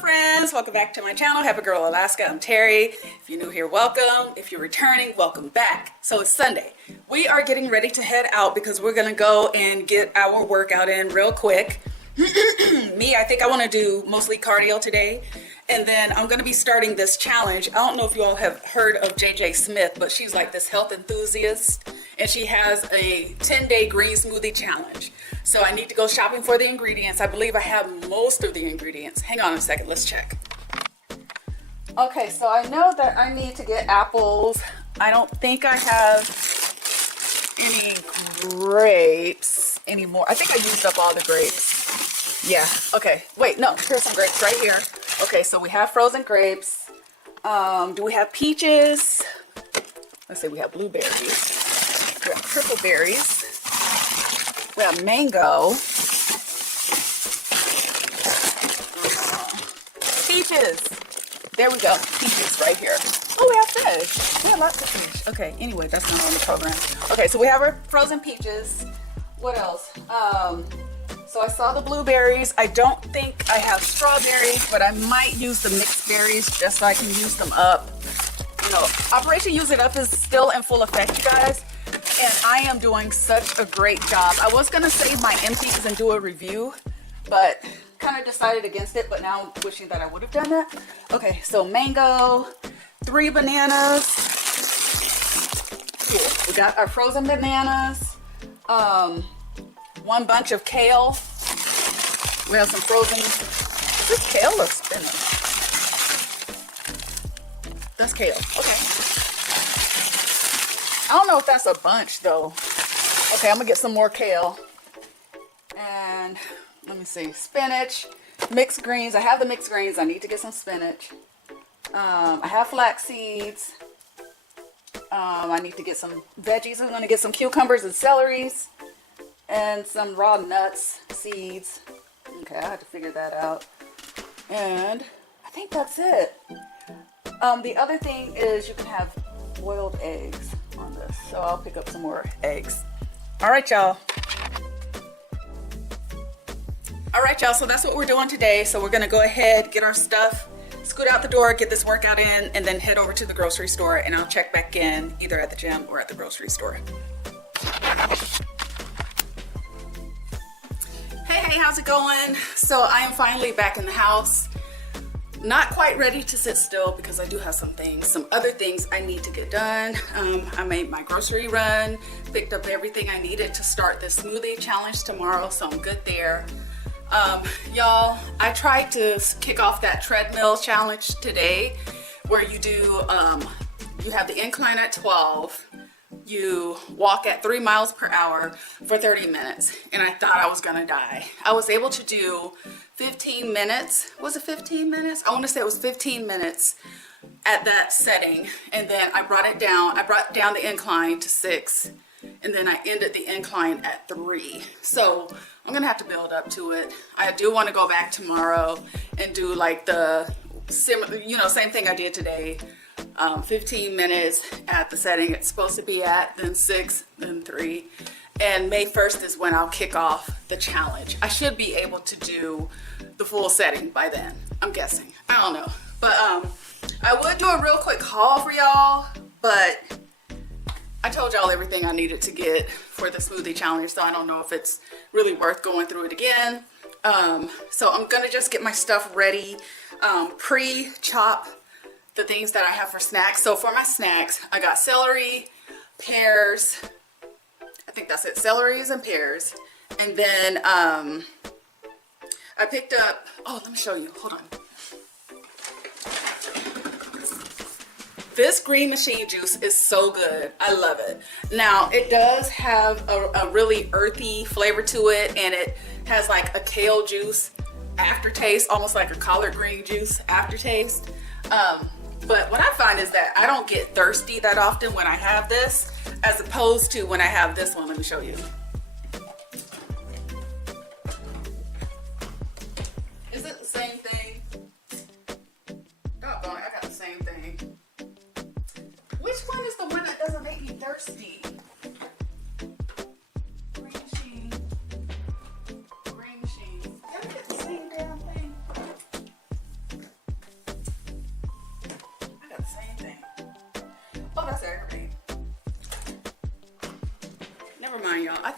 friends, welcome back to my channel. Happy Girl Alaska. I'm Terry. If you're new here, welcome. If you're returning, welcome back. So it's Sunday. We are getting ready to head out because we're gonna go and get our workout in real quick. I think I want to do mostly cardio today, and then I'm gonna be starting this challenge. I don't know if you all have heard of JJ Smith, but she's like this health enthusiast, and she has a 10-day green smoothie challenge. So I need to go shopping for the ingredients. I believe I have most of the ingredients. Hang on a second, let's check. Okay, so I know that I need to get apples. I don't think I have any grapes anymore. I think I used up all the grapes. Yeah, okay. Wait, no, here's some grapes right here. Okay, so we have frozen grapes. Do we have peaches? Let's see, we have blueberries. We have triple berries. We have mango. Peaches. There we go. Peaches right here. Oh, we have fish. We have lots of fish. Okay, anyway, that's not on the program. Okay, so we have our frozen peaches. What else? So I saw the blueberries. I don't think I have strawberries, but I might use the mixed berries just so I can use them up. You know, Operation Use It Up is still in full effect, you guys. And I am doing such a great job. I was gonna save my empties and do a review, but kind of decided against it, but now I'm wishing that I would have done that. Okay, so mango, 3 bananas. Cool. We got our frozen bananas, 1 bunch of kale. We have some frozen, is this kale or spinach? That's kale, okay. I don't know if that's a bunch though. Okay, I'm gonna get some more kale. And let me see, spinach, mixed greens. I have the mixed greens. I need to get some spinach. I have flax seeds. I need to get some veggies. I'm gonna get some cucumbers and celeries and some raw nuts, seeds. Okay, I have to figure that out. And I think that's it. The other thing is you can have boiled eggs on this, so I'll pick up some more eggs. All right, y'all, so that's what we're doing today. So we're gonna go ahead, get our stuff, scoot out the door, get this workout in, and then head over to the grocery store, and I'll check back in either at the gym or at the grocery store. Hey, how's it going? So I am finally back in the house. Not quite ready to sit still because I do have some other things I need to get done. I made my grocery run, picked up everything I needed to start this smoothie challenge tomorrow, so I'm good there. Y'all, I tried to kick off that treadmill challenge today where you do, you have the incline at 12, you walk at 3 miles per hour for 30 minutes, and I thought I was gonna die. I was able to do 15 minutes. Was it 15 minutes? I want to say it was 15 minutes at that setting, and then I brought it down. I brought down the incline to 6, and then I ended the incline at 3. So I'm gonna have to build up to it. I do want to go back tomorrow and do like the similar, you know, same thing I did today. 15 minutes at the setting it's supposed to be at, then 6, then 3. And May 1st is when I'll kick off the challenge. I should be able to do the full setting by then, I'm guessing. I don't know. But I would do a real quick haul for y'all, but I told y'all everything I needed to get for the smoothie challenge, so I don't know if it's really worth going through it again. So I'm gonna just get my stuff ready, pre-chop the things that I have for snacks. So for my snacks, I got celery, pears, I think that's it, celeries and pears. And then I picked up, oh, let me show you, hold on. This green machine juice is so good. I love it. Now, it does have a really earthy flavor to it, and it has like a kale juice aftertaste, almost like a collard green juice aftertaste. But what I find is that I don't get thirsty that often when I have this, as opposed to when I have this one. Let me show you. Is it the same thing? Doggone it, I got the same thing. Which one is the one that doesn't make me thirsty? Green machine. Green machine. Did I get the same damn thing? y'all. I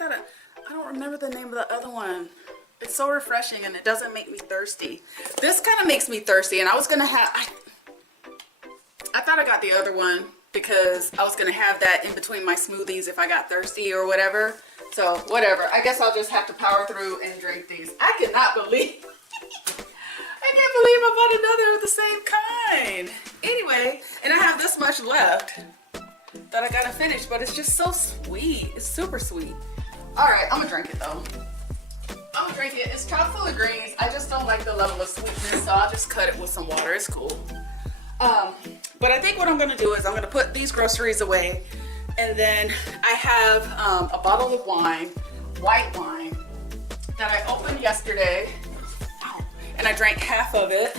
don't remember the name of the other one. It's so refreshing and it doesn't make me thirsty. This kind of makes me thirsty, and I was gonna have, I thought I got the other one because I was gonna have that in between my smoothies if I got thirsty or whatever. So whatever, I guess I'll just have to power through and drink these. I cannot believe, I can't believe I bought another of the same kind. Anyway, and I have this much left that I gotta finish, but it's just so sweet. It's super sweet. All right, I'm gonna drink it though. I'm gonna drink it. It's chock full of greens. I just don't like the level of sweetness, so I'll just cut it with some water. It's cool. But I think what I'm gonna do is I'm gonna put these groceries away, and then I have a bottle of wine, white wine, that I opened yesterday, and I drank half of it.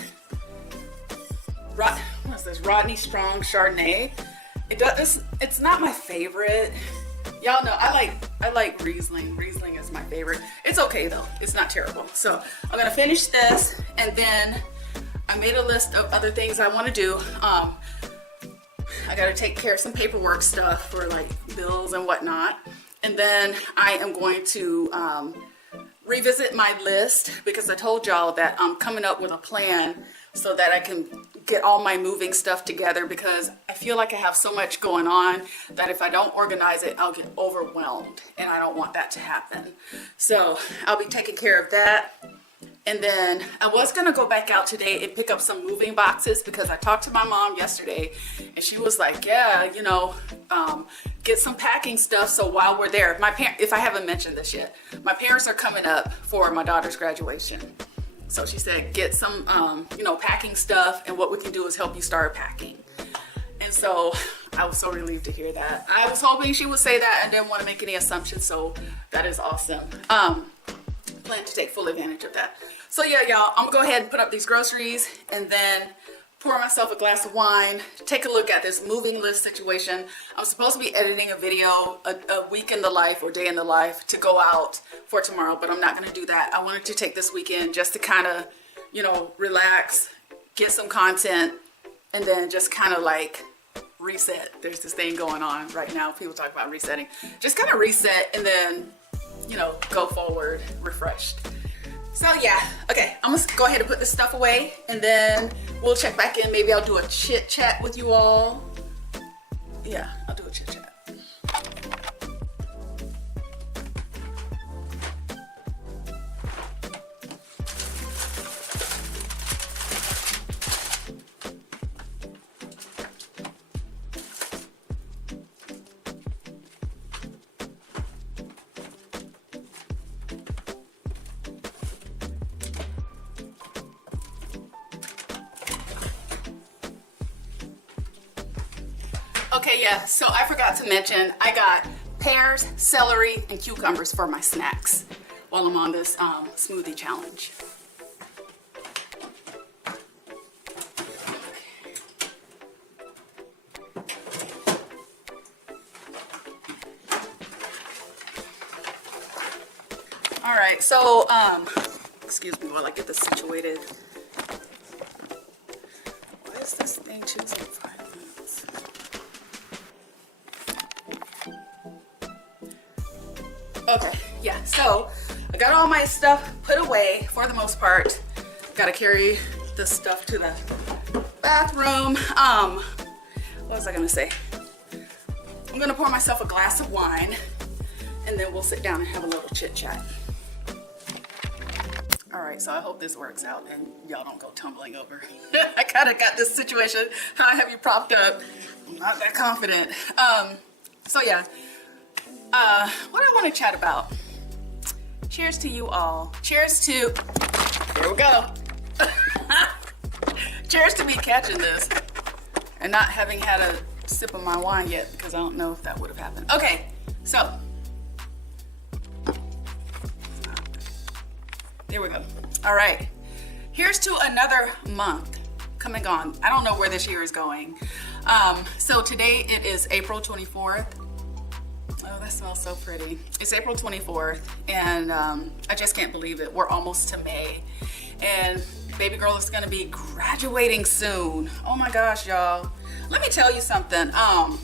What's this? Rodney Strong Chardonnay. It's not my favorite. Y'all know I like Riesling. Riesling is my favorite. It's okay though. It's not terrible. So I'm gonna finish this, and then I made a list of other things I want to do. I gotta take care of some paperwork stuff for like bills and whatnot, and then I am going to revisit my list because I told y'all that I'm coming up with a plan so that I can get all my moving stuff together, because I feel like I have so much going on that if I don't organize it, I'll get overwhelmed, and I don't want that to happen. So I'll be taking care of that. And then I was gonna go back out today and pick up some moving boxes because I talked to my mom yesterday and she was like, yeah, you know, get some packing stuff so while we're there. If I haven't mentioned this yet, my parents are coming up for my daughter's graduation. So she said, get some, you know, packing stuff, and what we can do is help you start packing. And so I was so relieved to hear that. I was hoping she would say that. I didn't want to make any assumptions, so that is awesome. Plan to take full advantage of that. So yeah, y'all, I'm gonna go ahead and put up these groceries and then pour myself a glass of wine, take a look at this moving list situation. I'm supposed to be editing a video, a week in the life or day in the life to go out for tomorrow, but I'm not gonna do that. I wanted to take this weekend just to kind of, you know, relax, get some content, and then just kind of like reset. There's this thing going on right now. People talk about resetting. Just kind of reset and then, you know, go forward refreshed. So yeah, okay, I'm gonna go ahead and put this stuff away, and then we'll check back in. Maybe I'll do a chit chat with you all. Yeah, I'll do a chit chat. Okay, yeah, so I forgot to mention, I got pears, celery, and cucumbers for my snacks while I'm on this smoothie challenge. All right, so, excuse me while I get this situated. Why is this thing choosing 5 minutes? Okay, yeah, so I got all my stuff put away for the most part. Gotta carry this stuff to the bathroom. What was I gonna say? I'm gonna pour myself a glass of wine, and then we'll sit down and have a little chit chat. All right, so I hope this works out and y'all don't go tumbling over. I kind of got this situation. How I have you propped up. I'm not that confident. So yeah. What I want to chat about. Cheers to you all. Cheers to, here we go. Cheers to me catching this and not having had a sip of my wine yet, because I don't know if that would have happened. Okay, so there we go. All right, here's to another month coming on. I don't know where this year is going. So today it is April 24th. Oh, that smells so pretty. It's April 24th, and I just can't believe it. We're almost to May, and baby girl is gonna be graduating soon. Oh my gosh, y'all. Let me tell you something, and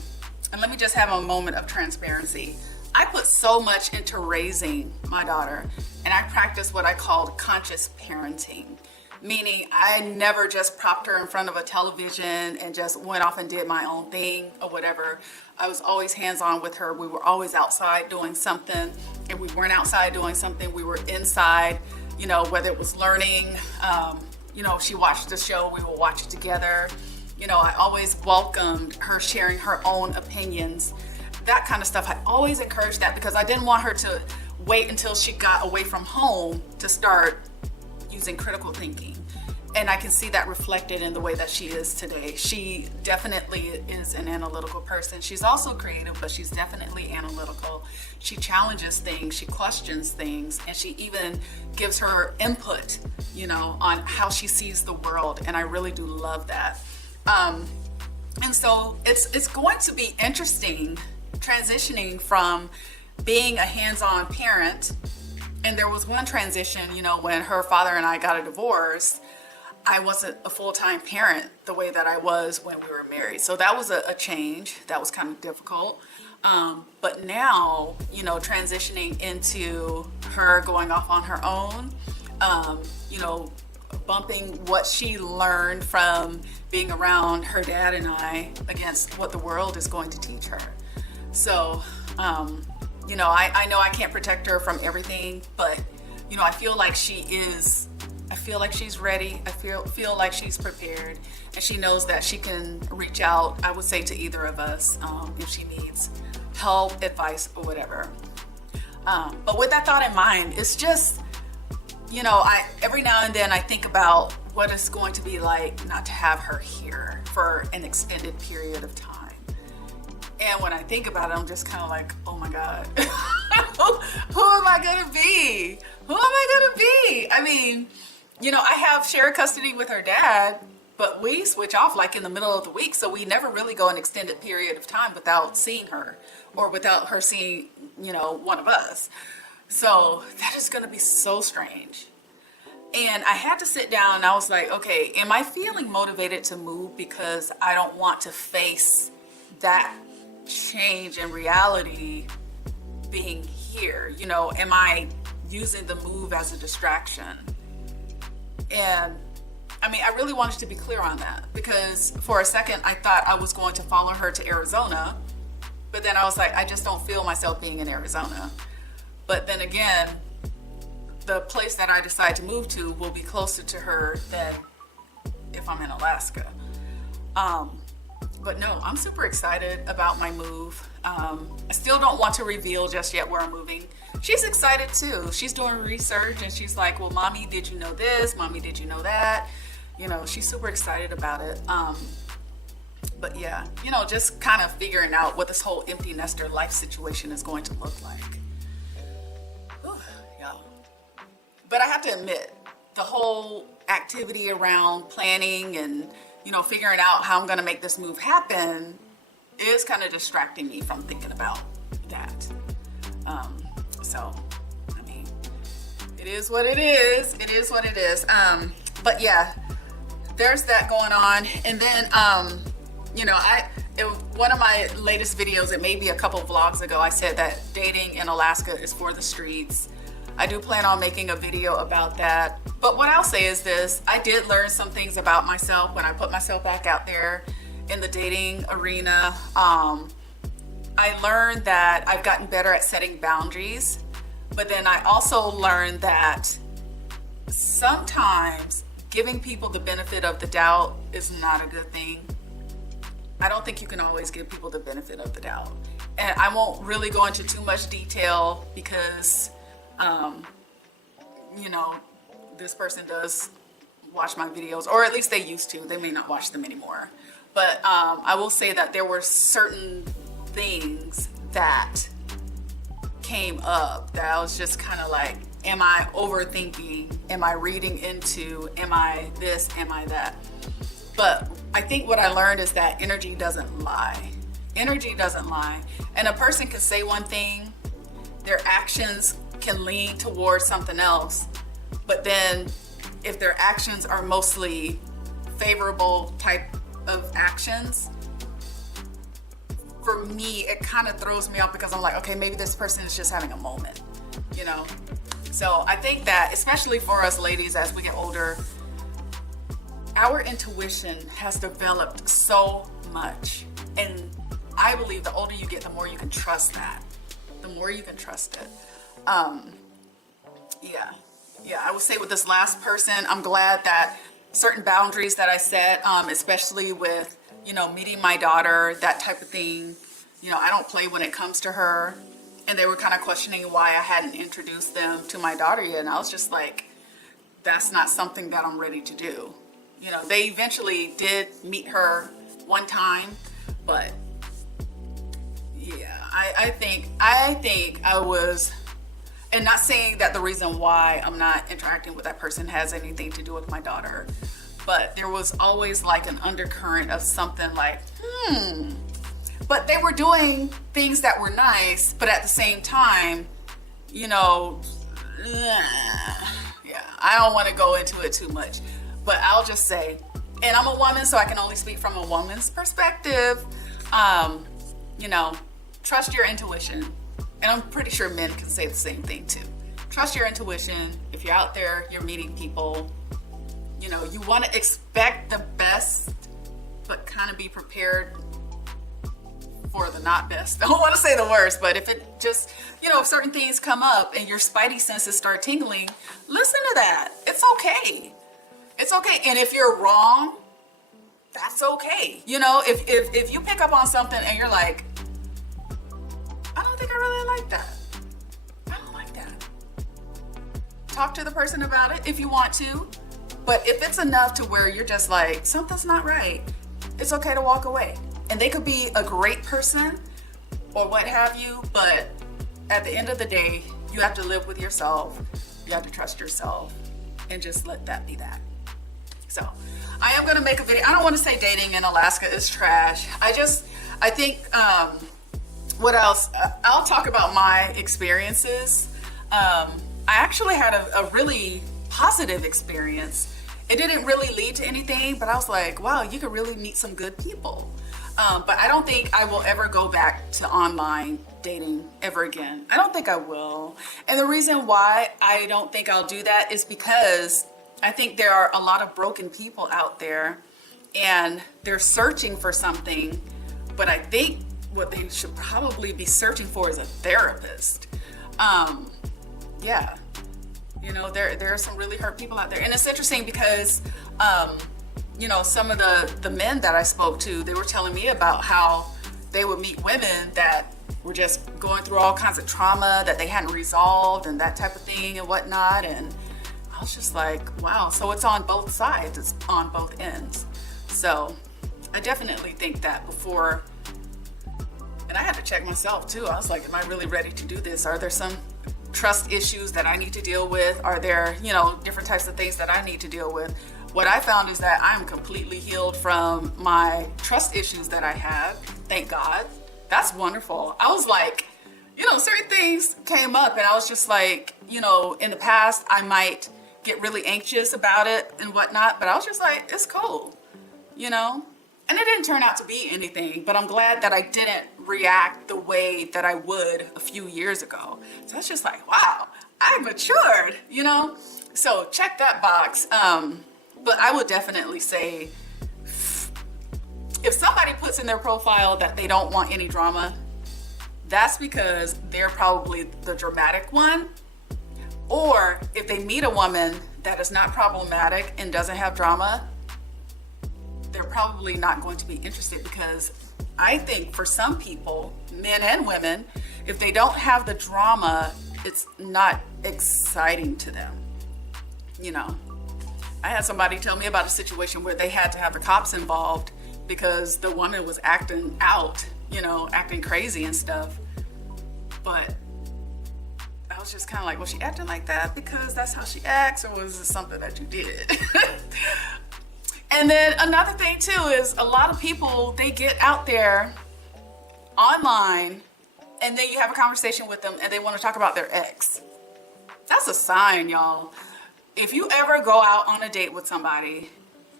let me just have a moment of transparency. I put so much into raising my daughter, and I practice what I called conscious parenting. Meaning I never just propped her in front of a television and just went off and did my own thing or whatever. I was always hands-on with her. We were always outside doing something. If we weren't outside doing something, we were inside, you know, whether it was learning, you know, if she watched the show, we would watch it together. You know, I always welcomed her sharing her own opinions, that kind of stuff. I always encouraged that because I didn't want her to wait until she got away from home to start using critical thinking. And I can see that reflected in the way that she is today. She definitely is an analytical person. She's also creative, but she's definitely analytical. She challenges things, she questions things, and she even gives her input, you know, on how she sees the world. And I really do love that. And so it's going to be interesting transitioning from being a hands-on parent. And there was one transition, you know, when her father and I got a divorce, I wasn't a full-time parent the way that I was when we were married. So that was a change. That was kind of difficult. But now, you know, transitioning into her going off on her own, you know, bumping what she learned from being around her dad and I against what the world is going to teach her. So, you know, I know I can't protect her from everything, but, you know, I feel like she is, I feel like she's ready. I feel like she's prepared, and she knows that she can reach out, I would say, to either of us if she needs help, advice, or whatever. But with that thought in mind, it's just, you know, every now and then I think about what it's going to be like not to have her here for an extended period of time. And when I think about it, I'm just kind of like, oh my God, who am I going to be? Who am I going to be? I mean, you know, I have shared custody with her dad, but we switch off like in the middle of the week. So we never really go an extended period of time without seeing her or without her seeing, you know, one of us. So that is going to be so strange. And I had to sit down and I was like, okay, am I feeling motivated to move because I don't want to face that change in reality being here? You know, am I using the move as a distraction? And I mean, I really wanted to be clear on that because for a second I thought I was going to follow her to Arizona, but then I was like, I just don't feel myself being in Arizona. But then again, the place that I decide to move to will be closer to her than if I'm in Alaska. But no, I'm super excited about my move. I still don't want to reveal just yet where I'm moving. She's excited too. She's doing research and she's like, well, mommy, did you know this? Mommy, did you know that? You know, she's super excited about it. But yeah, you know, just kind of figuring out what this whole empty nester life situation is going to look like. Whew, yeah. But I have to admit, the whole activity around planning and, you know, figuring out how I'm going to make this move happen is kind of distracting me from thinking about that. So, I mean, it is what it is. It is what it is. But yeah, there's that going on. And then, you know, in one of my latest videos, it may be a couple vlogs ago, I said that dating in Alaska is for the streets. I do plan on making a video about that. But what I'll say is this, I did learn some things about myself when I put myself back out there in the dating arena. I learned that I've gotten better at setting boundaries, but then I also learned that sometimes giving people the benefit of the doubt is not a good thing. I don't think you can always give people the benefit of the doubt. And I won't really go into too much detail because, you know, this person does watch my videos, or at least they used to. They may not watch them anymore. But I will say that there were certain things that came up that I was just kind of like, am I overthinking? Am I reading into? Am I this? Am I that? But I think what I learned is that energy doesn't lie. Energy doesn't lie. And a person can say one thing, their actions can lean towards something else. But then if their actions are mostly favorable type of actions, for me, it kind of throws me off because I'm like, okay, maybe this person is just having a moment, you know? So I think that, especially for us ladies, as we get older, our intuition has developed so much. And I believe the older you get, the more you can trust that. The more you can trust it. Yeah, I would say with this last person, I'm glad that certain boundaries that I set, especially with, you know, meeting my daughter, that type of thing, you know, I don't play when it comes to her. And they were kind of questioning why I hadn't introduced them to my daughter yet. And I was just like, that's not something that I'm ready to do. You know, they eventually did meet her one time, but yeah, I think I was, and not saying that the reason why I'm not interacting with that person has anything to do with my daughter, but there was always like an undercurrent of something like, but they were doing things that were nice, but at the same time, you know, yeah, I don't want to go into it too much, but I'll just say, and I'm a woman, so I can only speak from a woman's perspective, you know, trust your intuition. And I'm pretty sure men can say the same thing too. Trust your intuition. If you're out there, you're meeting people, you know, you want to expect the best, but kind of be prepared for the not best. I don't want to say the worst, but if it just, you know, if certain things come up and your spidey senses start tingling, listen to that. It's okay. It's okay. And if you're wrong, that's okay. You know, if you pick up on something and you're like, I don't think I really like that. I don't like that. Talk to the person about it if you want to. But if it's enough to where you're just like, something's not right, it's okay to walk away. And they could be a great person or what have you, but at the end of the day, you have to live with yourself. You have to trust yourself and just let that be that. So I am going to make a video. I don't want to say dating in Alaska is trash. I think, what else? I'll talk about my experiences. I actually had a really positive experience. It didn't really lead to anything, but I was like, wow, you could really meet some good people. But I don't think I will ever go back to online dating ever again. I don't think I will. And the reason why I don't think I'll do that is because I think there are a lot of broken people out there and they're searching for something, but I think what they should probably be searching for is a therapist. Yeah, you know, there are some really hurt people out there. And it's interesting because, you know, some of the men that I spoke to, they were telling me about how they would meet women that were just going through all kinds of trauma that they hadn't resolved and that type of thing and whatnot. And I was just like, wow, so it's on both sides, it's on both ends. So I definitely think that before, and I had to check myself too. I was like, am I really ready to do this? Are there some trust issues that I need to deal with? Are there, you know, different types of things that I need to deal with? What I found is that I'm completely healed from my trust issues that I have. Thank God. That's wonderful. I was like, you know, certain things came up and I was just like, you know, in the past, I might get really anxious about it and whatnot, but I was just like, it's cool, you know? And it didn't turn out to be anything, but I'm glad that I didn't react the way that I would a few years ago. So it's just like, wow, I matured, you know? So check that box. But I would definitely say, if somebody puts in their profile that they don't want any drama, that's because they're probably the dramatic one. Or if they meet a woman that is not problematic and doesn't have drama, they're probably not going to be interested, because I think for some people, men and women, if they don't have the drama, it's not exciting to them. You know, I had somebody tell me about a situation where they had to have the cops involved because the woman was acting out, you know, acting crazy and stuff. But I was just kind of like, was she acting like that because that's how she acts, or was it something that you did? And then another thing too is a lot of people, they get out there online and then you have a conversation with them and they want to talk about their ex. That's a sign, y'all. If you ever go out on a date with somebody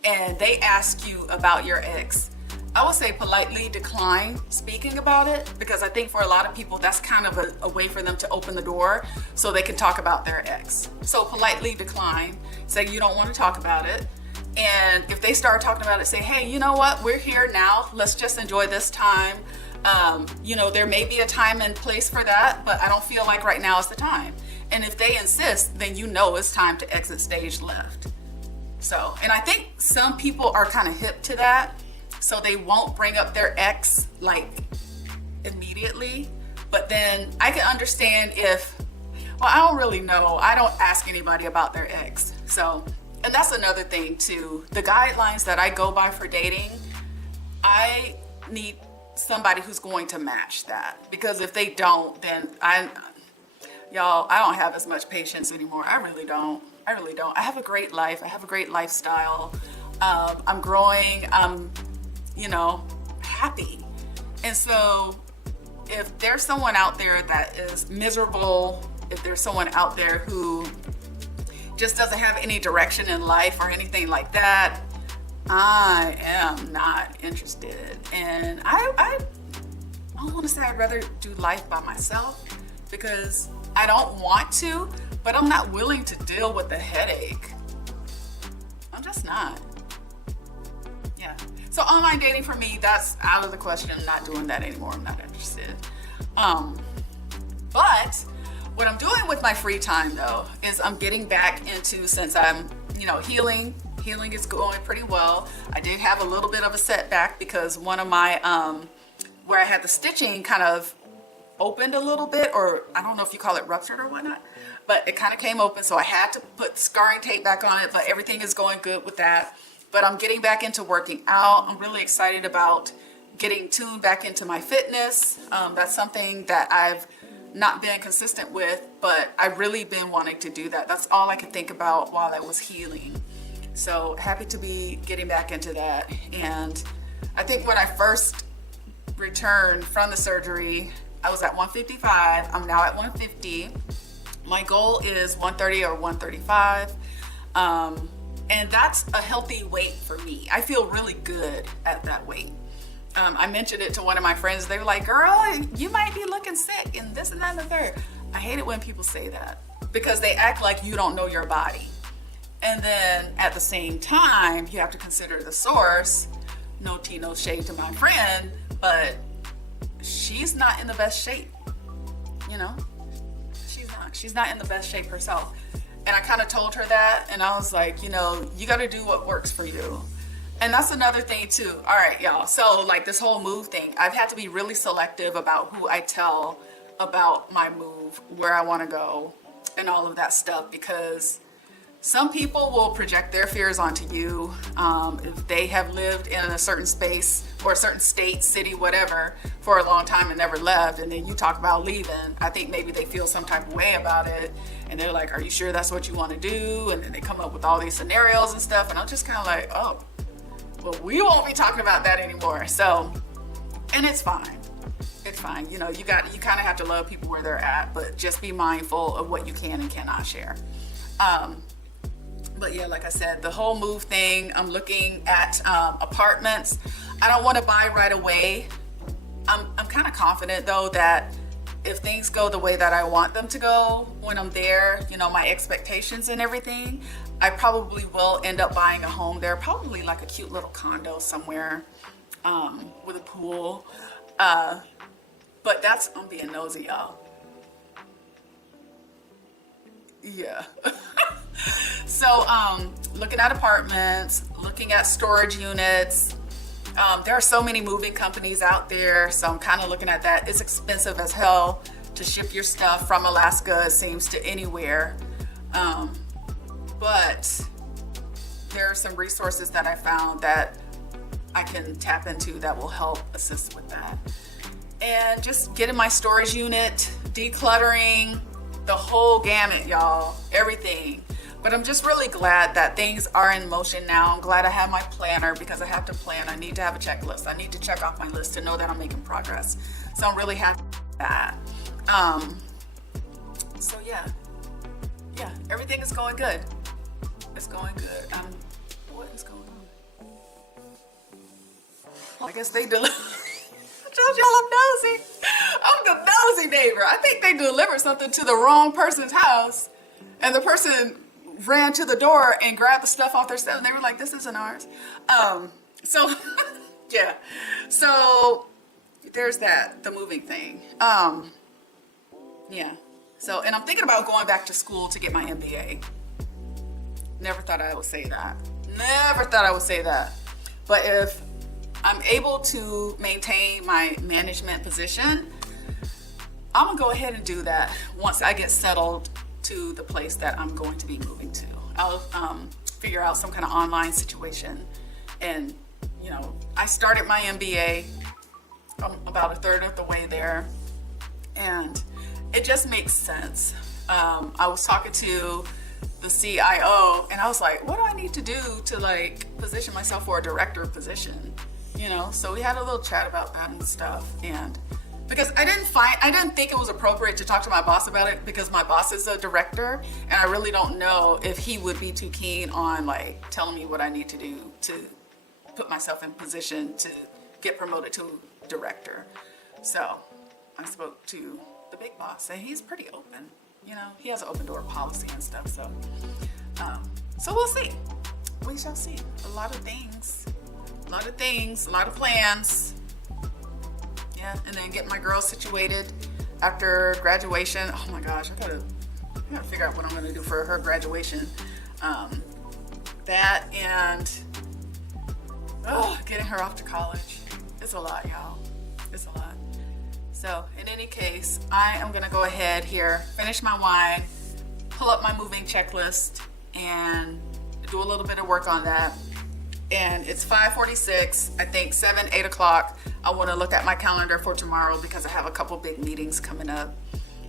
and they ask you about your ex, I would say politely decline speaking about it, because I think for a lot of people that's kind of a way for them to open the door so they can talk about their ex. So politely decline, say you don't want to talk about it. And if they start talking about it, say, hey, you know what, we're here now, let's just enjoy this time. You know, there may be a time and place for that, but I don't feel like right now is the time. And if they insist, then you know it's time to exit stage left. So, and I think some people are kind of hip to that, so they won't bring up their ex like immediately. But then I can understand if, well, I don't really know. I don't ask anybody about their ex. So, and that's another thing too. The guidelines that I go by for dating, I need somebody who's going to match that. Because if they don't, then y'all, I don't have as much patience anymore. I really don't. I really don't. I have a great life. I have a great lifestyle. I'm growing. I'm, you know, happy. And so if there's someone out there that is miserable, if there's someone out there who just doesn't have any direction in life or anything like that, I am not interested. And I don't want to say I'd rather do life by myself, because I don't want to, but I'm not willing to deal with the headache. I'm just not. Yeah. So online dating for me, that's out of the question. I'm not doing that anymore. I'm not interested. But what I'm doing with my free time though, is I'm getting back into, since I'm, you know, healing is going pretty well. I did have a little bit of a setback because one of my, where I had the stitching kind of opened a little bit, or I don't know if you call it ruptured or whatnot, but it kind of came open. So I had to put scarring tape back on it, but everything is going good with that. But I'm getting back into working out. I'm really excited about getting tuned back into my fitness. That's something that I've not been consistent with, but I've really been wanting to do that. That's all I could think about while I was healing. So happy to be getting back into that. And I think when I first returned from the surgery, I was at 155. I'm now at 150. My goal is 130 or 135. And that's a healthy weight for me. I feel really good at that weight. I mentioned it to one of my friends. They were like, girl, you might be looking sick and this and that and the third. I hate it when people say that, because they act like you don't know your body. And then at the same time, you have to consider the source. No tea, no shade to my friend, but she's not in the best shape. You know, she's not in the best shape herself. And I kind of told her that, and I was like, you know, you got to do what works for you. And that's another thing too. All right, y'all. So like this whole move thing, I've had to be really selective about who I tell about my move, where I want to go, and all of that stuff, because some people will project their fears onto you. If they have lived in a certain space or a certain state, city, whatever, for a long time and never left, and then you talk about leaving, I think maybe they feel some type of way about it. And they're like, are you sure that's what you want to do? And then they come up with all these scenarios and stuff. And I'm just kind of like, oh, well, we won't be talking about that anymore. So, and it's fine. It's fine. You know, you kind of have to love people where they're at, but just be mindful of what you can and cannot share. But yeah, like I said, the whole move thing, I'm looking at apartments. I don't want to buy right away. I'm kind of confident though that if things go the way that I want them to go when I'm there, you know, my expectations and everything, I probably will end up buying a home there, probably like a cute little condo somewhere with a pool. But I'm being nosy, y'all. Yeah. So looking at apartments, looking at storage units. There are so many moving companies out there, so I'm kind of looking at that. It's expensive as hell to ship your stuff from Alaska, it seems, to anywhere. But there are some resources that I found that I can tap into that will help assist with that. And just getting my storage unit, decluttering, the whole gamut, y'all, everything. But I'm just really glad that things are in motion now. I'm glad I have my planner, because I have to plan. I need to have a checklist. I need to check off my list to know that I'm making progress. So I'm really happy with that. So yeah, everything is going good. It's going good. What is going on? I guess they deliver. I told y'all I'm nosy. I'm the nosy neighbor. I think they delivered something to the wrong person's house, and the person ran to the door and grabbed the stuff off their stuff, and they were like, this isn't ours. So yeah, so there's that, the moving thing. Yeah, so, and I'm thinking about going back to school to get my MBA. Never thought I would say that. Never thought I would say that. But if I'm able to maintain my management position, I'm gonna go ahead and do that once I get settled to the place that I'm going to be moving to. I'll figure out some kind of online situation. And, you know, I started my MBA. I'm about a third of the way there. And it just makes sense. I was talking to the CIO and I was like, what do I need to do to like position myself for a director position? You know, so we had a little chat about that and stuff. And because I didn't think it was appropriate to talk to my boss about it, because my boss is a director and I really don't know if he would be too keen on like telling me what I need to do to put myself in position to get promoted to director. So I spoke to the big boss and he's pretty open. You know, he has an open door policy and stuff. So, so we'll see. We shall see. A lot of things, a lot of plans. Yeah, and then get my girl situated after graduation. Oh my gosh, I gotta figure out what I'm gonna do for her graduation. That and getting her off to college. It's a lot, y'all. It's a lot. So in any case, I am gonna go ahead here, finish my wine, pull up my moving checklist, and do a little bit of work on that. And it's 5:46, I think 7, 8 o'clock. I wanna look at my calendar for tomorrow because I have a couple big meetings coming up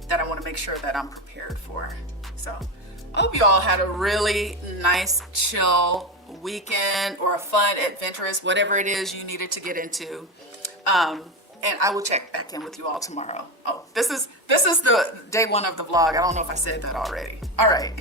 that I wanna make sure that I'm prepared for. So I hope you all had a really nice, chill weekend, or a fun, adventurous, whatever it is you needed to get into. And I will check back in with you all tomorrow. Oh, this is the day 1 of the vlog. I don't know if I said that already. All right.